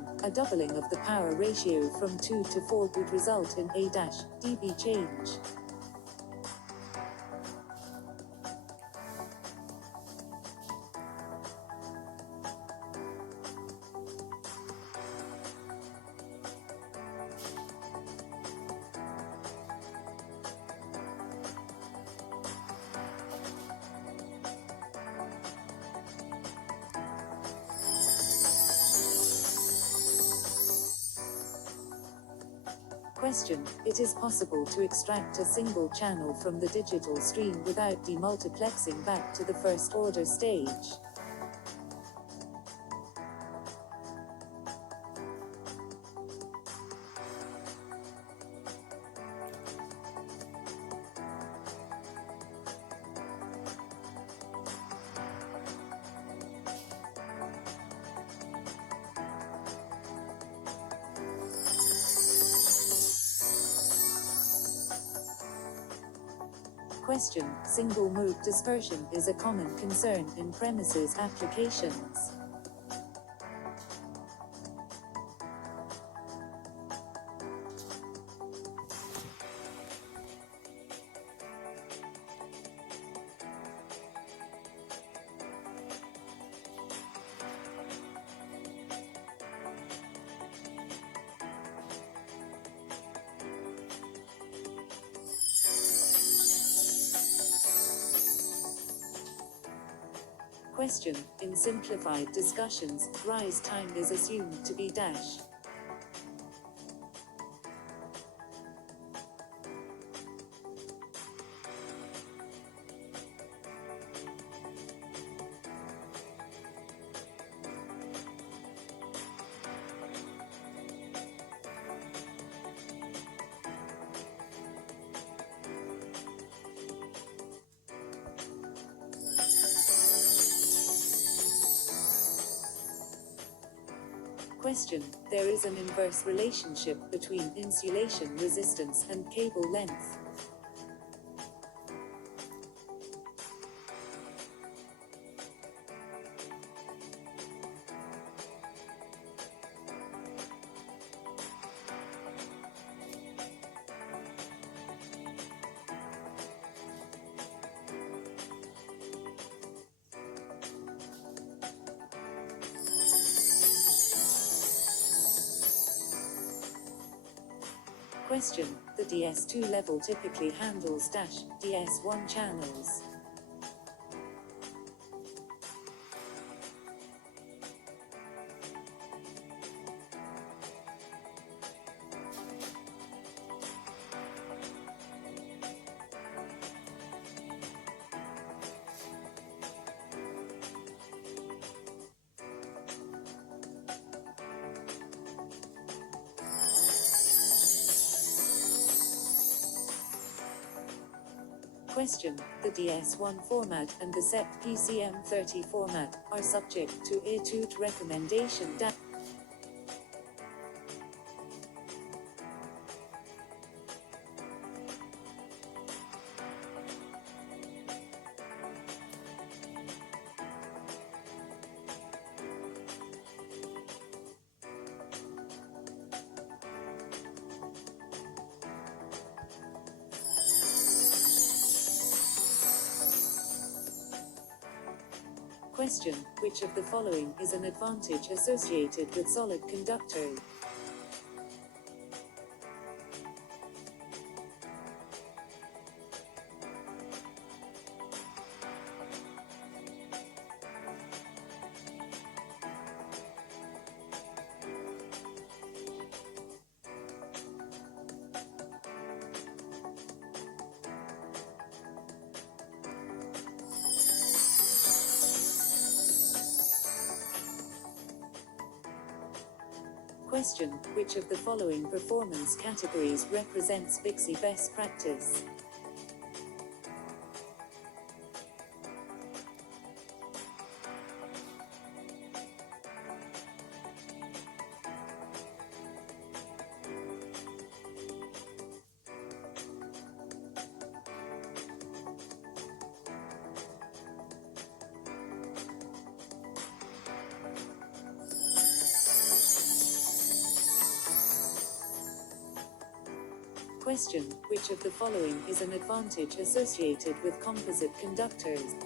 Question: a doubling of the power ratio from 2 to 4 would result in a dB change. Question: it is possible to extract a single channel from the digital stream without demultiplexing back to the first order stage. Question: single-mode dispersion is a common concern in premises applications. Question: in simplified discussions, rise time is assumed to be dash. Question: there is an inverse relationship between insulation resistance and cable length. Question: the DS2 level typically handles DS1 channels. Question: the DS1 format and the SEP PCM30 format are subject to a TUT recommendation. Question: which of the following is an advantage associated with solid conductors? Question: which of the following performance categories represents BICSI best practice? Question: which of the following is an advantage associated with composite conductors?